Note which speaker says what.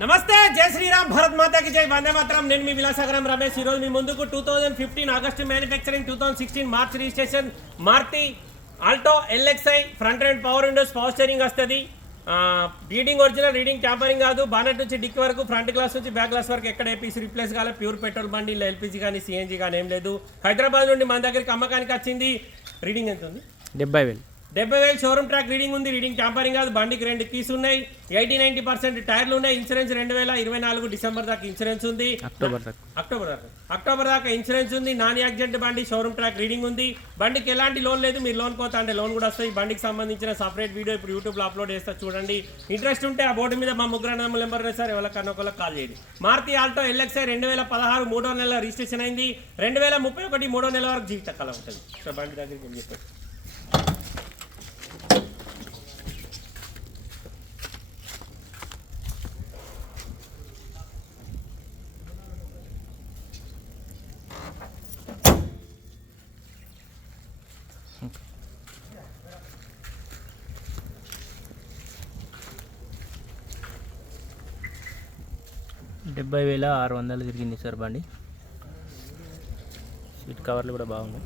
Speaker 1: నమస్తే జై శ్రీరామ్ భరత్ మాతాకి జై. వందే మాత్రం. నేను మీ విలాసాగరం రమేష్. ఈరోజు మీ ముందుకు two thousand fifteen August manufacturing two thousand sixteen March registration. Maruti Alto LXI front and power windows power steering వస్తుంది. రీడింగ్ ఒరిజినల్ రీడింగ్ ట్యాంపరింగ్ కాదు. బానెట్ నుంచి డిక్ వరకు ఫ్రంట్ గ్లాస్ నుంచి బ్యాక్ గ్లాస్ వరకు ఎక్కడ ఏపీసీ రిప్లేస్ కాలే. Pure petrol బండి ఇలా ఎల్పీజీ కానీ సిఎన్జీ కానీ ఏం లేదు. హైదరాబాద్ నుండి మన దగ్గరికి అమ్మకానికి వచ్చింది. రీడింగ్ ఎంత ఉంది?
Speaker 2: డెబ్బై వేలు.
Speaker 1: డెబ్బై వేలు షోరూమ్ ట్రాక్ రీడింగ్ ఉంది. రీడింగ్ ట్యాంపరింగ్ కాదు. బండికి రెండు కీస్ ఉన్నాయి. ఎయిటీ నైన్టీ పర్సెంట్ టైర్లు ఉన్నాయి. ఇన్సూరెన్స్ రెండు వేల ఇరవై నాలుగు డిసెంబర్ దాకా ఇన్సూరెన్స్ ఉంది.
Speaker 2: అక్టోబర్ దాకా.
Speaker 1: అక్టోబర్ దాకా. అక్టోబర్ దాకా ఇన్సూరెన్స్ ఉంది. నాన్ యాక్సిడెంట్ బండి షోరూమ్ ట్రాక్ రీడింగ్ ఉంది. బండికి ఎలాంటి లోన్ లేదు. మీరు లోన్ పోతా అంటే లోన్ కూడా వస్తాయి. బండికి సంబంధించిన సపరేట్ వీడియో ఇప్పుడు యూట్యూబ్లో అప్లోడ్ చేస్తా చూడండి. ఇంట్రెస్ట్ ఉంటే ఆ బోర్డు మీద మా ముగ్గురు అన్నమ్మ నెంబర్ సార్. ఎవరికన్నా ఒకళ్ళకి కాల్ చేయండి. మారుతి ఆల్టో ఎల్ఎక్స్ఐ రెండు వేల పదహారు మూడో నెల రిజిస్ట్రేషన్ అయింది. రెండు వేల ముప్పై ఒకటి మూడో నెల వరకు జీవితకాలం ఉంటుంది. సో బండి దగ్గరికి చెప్పండి.
Speaker 2: డెబ్బై వేల ఆరు వందలు తిరిగింది సార్ బండి. సీట్ కవర్లు కూడా బాగున్నాయి.